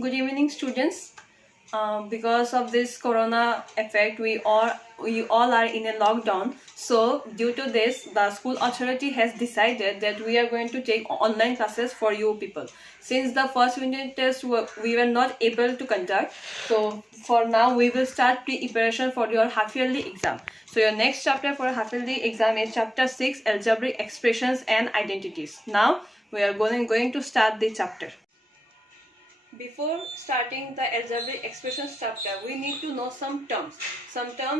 Good evening, students. Because of this corona effect, we all are in a lockdown. So due to this, the school authority has decided that we are going to take online classes for you people. Since the first unit test we were not able to conduct, so for now we will start preparation for your half yearly exam. So your next chapter for half yearly exam is chapter 6, Algebraic expressions and identities. Now we are going to start the chapter. Before starting the algebraic expressions chapter, we need to know some terms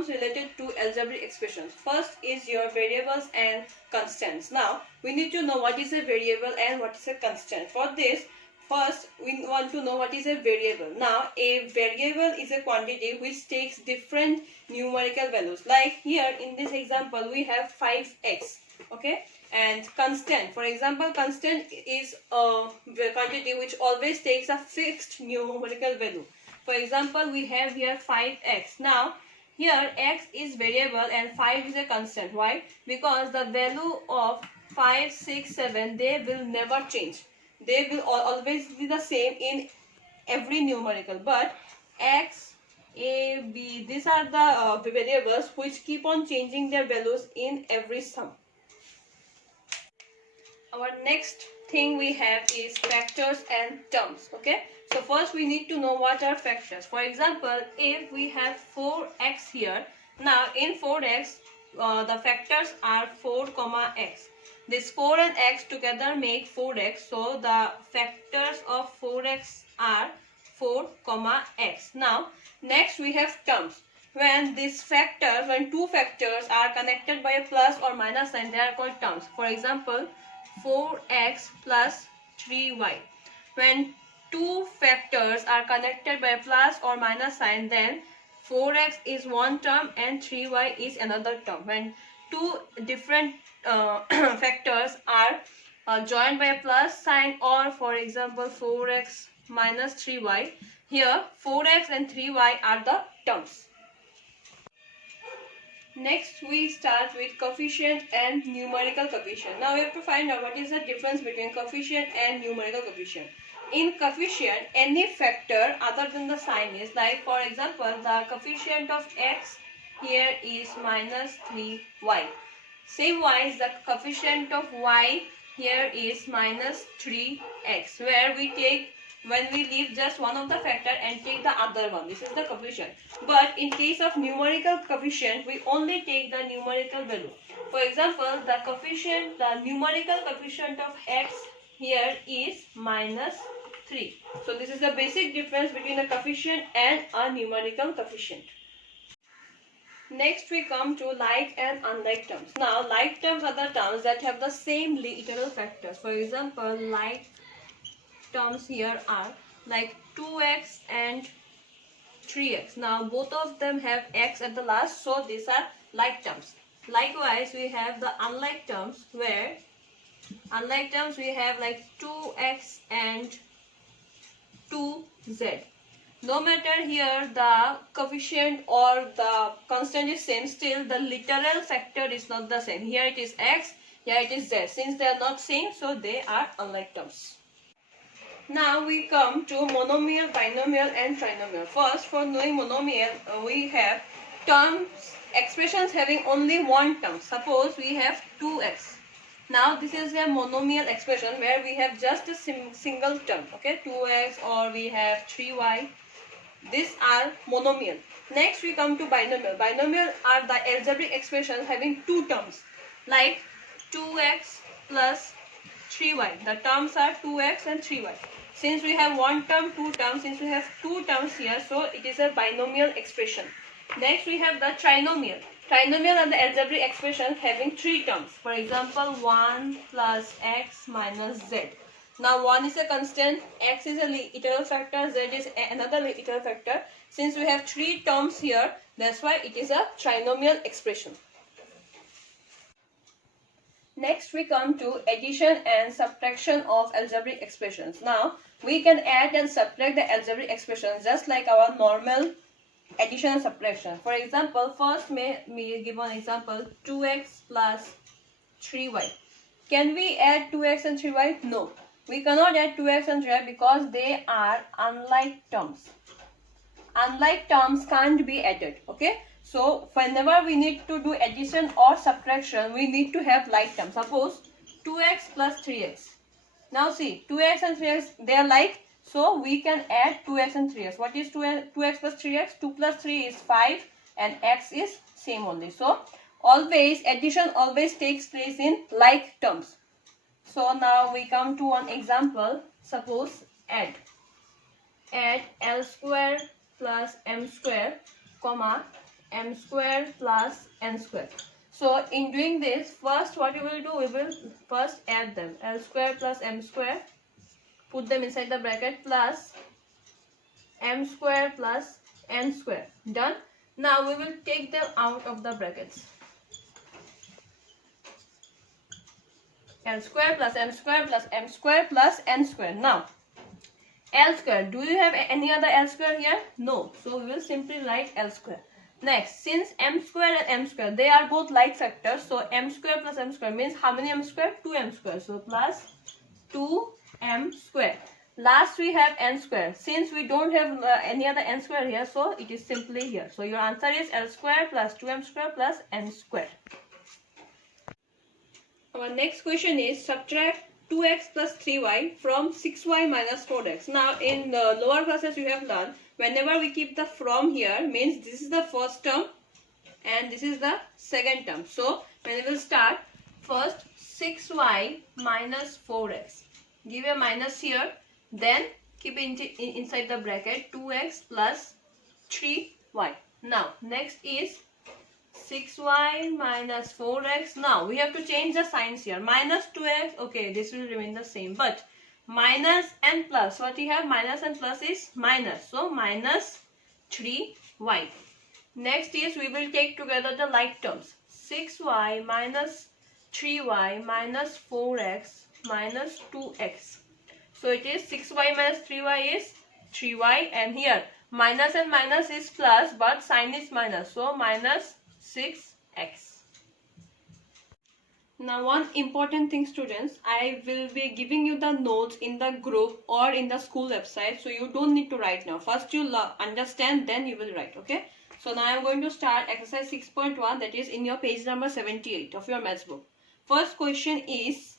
related to algebraic expressions. First is your variables and constants. Now, we need to know what is a variable and what is a constant. For this, first we want to know what is a variable. Now, a variable is a quantity which takes different numerical values. Like here in this example, we have 5x. Okay, and constant, for example, constant is a quantity which always takes a fixed numerical value. For example, we have here 5x. Now here x is variable and 5 is a constant. Why? Because the value of 5, 6, 7, they will never change. They will always be the same in every numerical. But x, a, b, these are the variables which keep on changing their values in every sum. Our next thing we have is factors and terms. Okay, so first we need to know what are factors. For example, if we have 4x here, now in 4x the factors are 4 comma x. This 4 and x together make 4x, so the factors of 4x are 4 comma x. Now next we have terms. When two factors are connected by a plus or minus sign, they are called terms. For example, 4x plus 3y. When two factors are connected by a plus or minus sign, then 4x is one term and 3y is another term. When two different factors are joined by a plus sign, or for example 4x minus 3y, here 4x and 3y are the terms. Next, we start with coefficient and numerical coefficient. Now we have to find out what is the difference between coefficient and numerical coefficient. In coefficient, any factor other than the sign is, like for example, the coefficient of x here is minus 3y. Same wise, the coefficient of y here is minus 3x, where we take when we leave just one of the factor and take the other one. This is the coefficient. But in case of numerical coefficient, we only take the numerical value. For example, the numerical coefficient of x here is minus 3. So this is the basic difference between a coefficient and a numerical coefficient. Next we come to like and unlike terms. Now like terms are the terms that have the same literal factors. For example, like terms here are like 2x and 3x. Now both of them have x at the last, so these are like terms. Likewise, we have the unlike terms, where unlike terms we have like 2x and 2z. No matter here the coefficient or the constant is same, still the literal factor is not the same. Here it is x, here it is z. Since they are not same, so they are unlike terms. Now we come to monomial, binomial and trinomial. First, for knowing monomial, we have expressions having only one term. Suppose we have 2x. Now this is a monomial expression where we have just a single term. Okay, 2x, or we have 3y. These are monomial. Next we come to binomial. Binomial are the algebraic expressions having two terms, like 2x plus 3y. The terms are 2x and 3y. Since we have one term, two terms, since we have two terms here, so it is a binomial expression. Next we have the trinomial. Trinomial are the algebraic expressions having three terms. For example, 1 plus x minus z. Now 1 is a constant, x is a literal factor, z is another literal factor. Since we have three terms here, that's why it is a trinomial expression. Next we come to addition and subtraction of algebraic expressions. Now we can add and subtract the algebraic expressions just like our normal addition and subtraction. For example, first may we give an example, 2x plus 3y. Can we add 2x and 3y? No. We cannot add 2x and 3y because they are unlike terms. Unlike terms can't be added. Okay. So whenever we need to do addition or subtraction, we need to have like terms. Suppose 2x plus 3x. Now see, 2x and 3x, they are like, so we can add 2x and 3x. What is 2x plus 3x? 2 plus 3 is 5 and x is same only. So always addition always takes place in like terms. So now we come to one example. Suppose add L square plus m square comma m square plus n square. So in doing this, first what we will do, we will first add them. L square plus m square, put them inside the bracket, plus m square plus n square. Done. Now we will take them out of the brackets. L square plus m square plus m square plus n square. Now L square, do you have any other L square here? No. So we will simply write L square. Next, since m square and m square, they are both like factors. So m square plus m square means how many m square? 2m square. So plus 2m square. Last we have n square. Since we don't have any other n square here, so it is simply here. So your answer is L square plus 2m square plus n square. Our next question is subtract 2x plus 3y from 6y minus 4x. Now in the lower classes you have learned, whenever we keep the from here, means this is the first term and this is the second term. So when we will start, first 6y minus 4x. Give a minus here, then keep inside the bracket 2x plus 3y. Now next is 6y minus 4x. Now we have to change the signs here. Minus 2x, okay, this will remain the same. But minus and plus, what we have? Minus and plus is minus. So minus 3y. Next is we will take together the like terms. 6y minus 3y minus 4x minus 2x. So it is 6y minus 3y is 3y, and here minus and minus is plus but sign is minus. So minus 6x. Now one important thing, students, I will be giving you the notes in the group or in the school website, so you don't need to write now. First you understand, then you will write. Okay. So now I am going to start exercise 6.1, that is in your page number 78 of your maths book. First question is,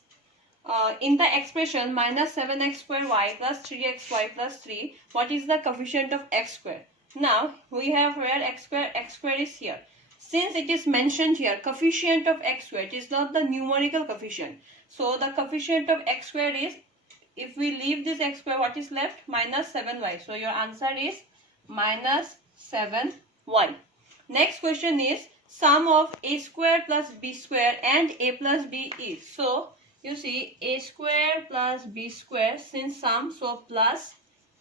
in the expression minus 7x square y plus 3xy plus 3, what is the coefficient of x square? Now we have where x square is here. Since it is mentioned here, coefficient of x square, it is not the numerical coefficient. So the coefficient of x square is, if we leave this x square, what is left? Minus 7y. So your answer is minus 7y. Next question is, sum of a square plus b square and a plus b is. So you see a square plus b square, since sum, so plus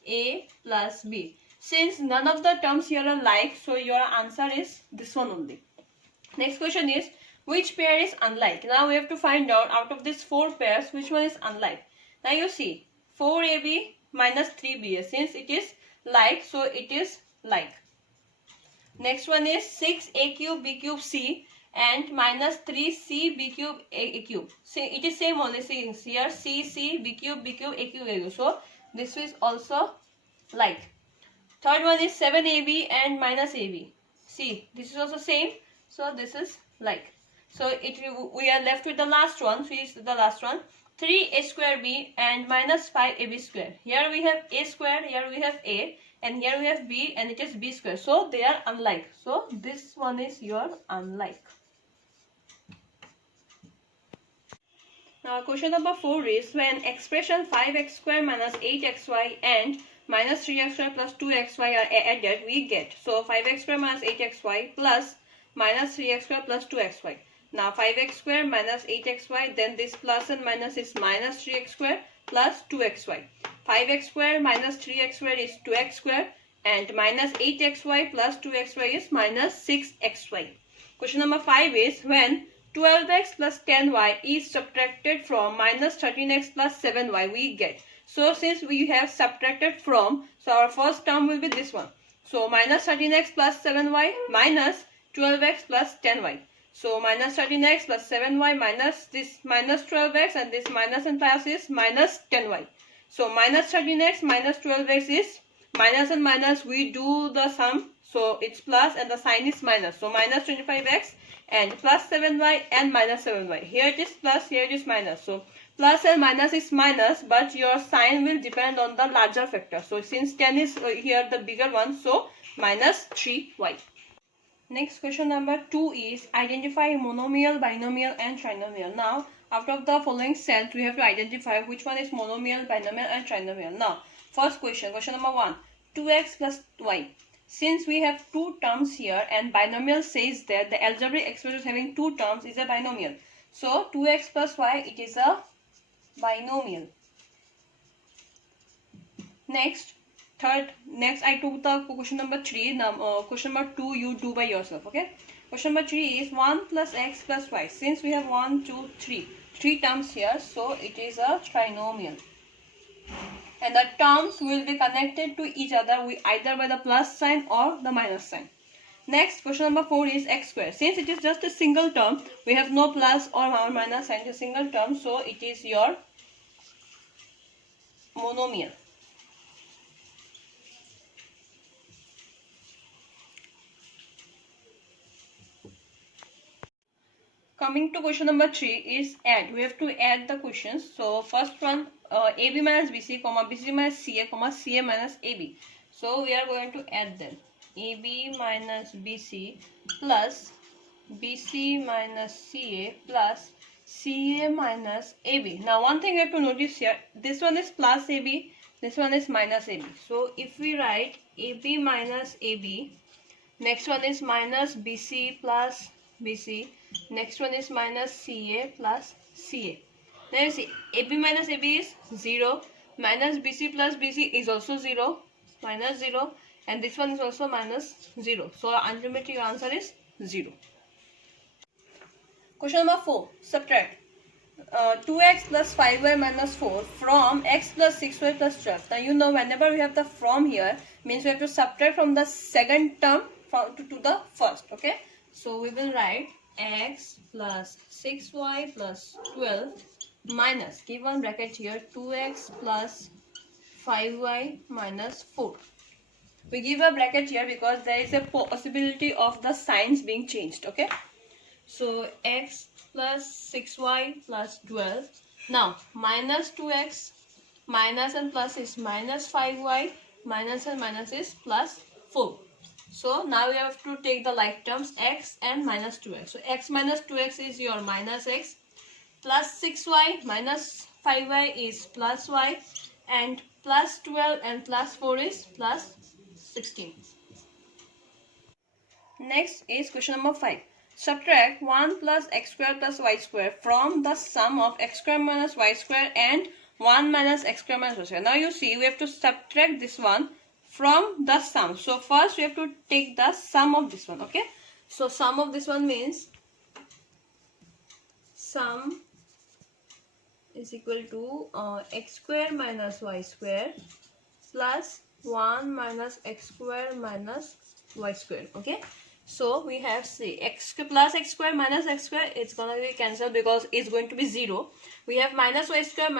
a plus b. Since none of the terms here are like, so your answer is this one only. Next question is, which pair is unlike? Now we have to find out of these 4 pairs, which one is unlike. Now you see 4ab minus 3ba. Since it is like, so it is like. Next one is 6a cube b cube c and minus 3c b cube a cube. See, it is same only. See here c b cube a cube a cube. So this is also like. Third one is 7ab and minus ab. See, this is also same. So this is like. So we are left with the last one. So is the last one. 3a square b and minus 5ab square. Here we have a square, here we have a, and here we have b, and it is b square. So they are unlike. So this one is your unlike. Now question number 4 is, when expression 5x square minus 8xy and minus 3x square plus 2xy are added, we get. So 5x square minus 8xy plus minus 3x square plus 2xy. Now 5x square minus 8xy, then this plus and minus is minus 3x square plus 2xy. 5x square minus 3x square is 2x square, and minus 8xy plus 2xy is minus 6xy. Question number 5 is, when 12x plus 10y is subtracted from minus 13x plus 7y, we get. So since we have subtracted from, so our first term will be this one. So minus 13x plus 7y minus 12x plus 10y. So minus 13x plus 7y minus this minus 12x, and this minus and plus is minus 10y. So minus 13x minus 12x is minus and minus, we do the sum, so it's plus and the sign is minus. So minus 25x and plus 7y and minus 7y. Here it is plus, here it is minus. So plus and minus is minus, but your sign will depend on the larger factor. So since 10 is here the bigger one, so minus 3y. Next question number 2 is identify monomial, binomial and trinomial. Now out of the following cells we have to identify which one is monomial, binomial and trinomial. Now first question, question number 1, 2x plus y. Since we have two terms here and binomial says that the algebraic expression having two terms is a binomial. So 2x plus y, it is a binomial. Next I took the question number 3. Now question number 2 you do by yourself. Okay. Question number 3 is 1 plus x plus y. Since we have 1, 2, 3 terms here, so it is a trinomial. And the terms will be connected to each other with either by the plus sign or the minus sign. Next, question number 4 is x square. Since it is just a single term, we have no plus or minus sign, it's a single term, so it is your monomial. Coming to question number 3 is add. We have to add the questions. So first one, AB minus BC, BC minus CA, CA minus AB. So we are going to add them. AB minus BC plus BC minus CA plus CA minus AB. Now one thing you have to notice here, this one is plus AB, this one is minus AB. So if we write AB minus AB, next one is minus BC plus BC, next one is minus CA plus CA. Now you see AB minus AB is 0, minus BC plus BC is also 0, minus 0, and this one is also minus 0. So ultimately your answer is 0. Question number 4, subtract 2x plus 5y minus 4 from x plus 6y plus 12. Now you know whenever we have the from here, means we have to subtract from the second term to the first. Okay. So we will write x plus 6y plus 12 minus, give one bracket here, 2x plus 5y minus 4. We give a bracket here because there is a possibility of the signs being changed. Okay. So x plus 6y plus 12. Now minus 2x, minus and plus is minus 5y, minus and minus is plus 4. So now we have to take the like terms x and minus 2x. So x minus 2x is your minus x, plus 6y minus 5y is plus y, and plus 12 and plus 4 is plus 16. Next is question number 5. Subtract 1 plus x square plus y square from the sum of x square minus y square and 1 minus x square minus y square. Now you see we have to subtract this one from the sum. So first we have to take the sum of this one. Okay. So sum of this one means sum is equal to x square minus y square plus 1 minus x square minus y square. Okay. So we have say x plus x square minus x square, it's gonna be cancelled because it's going to be 0. We have minus y square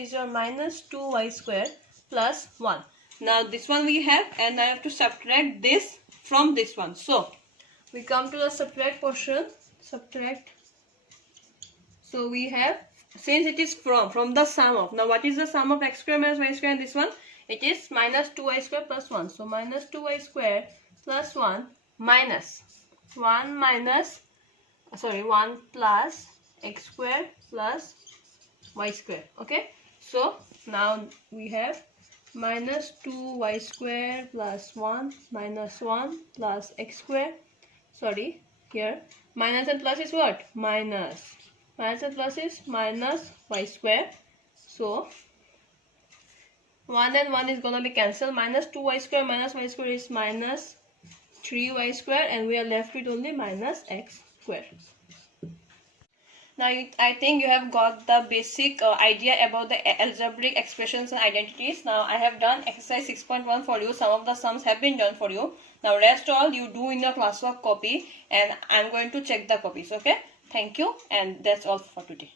is your minus 2y square plus 1. Now this one we have, and I have to subtract this from this one. So we come to the subtract portion. Subtract. So we have, since it is from the sum of, now what is the sum of x square minus y square and this one? It is minus 2y square plus 1. So minus 2y square plus 1 minus 1 plus x square plus y square. Okay. So now we have minus 2y square plus 1 minus 1 plus x square. Sorry, here minus and plus is what? Minus. Minus and plus is minus y square. So 1 and 1 is gonna be cancelled. Minus 2y square minus y square is minus 3y square, and we are left with only minus x square. Now I think you have got the basic idea about the algebraic expressions and identities. Now I have done exercise 6.1 for you. Some of the sums have been done for you. Now rest all you do in your classwork copy, and I'm going to check the copies. Okay, thank you, and that's all for today.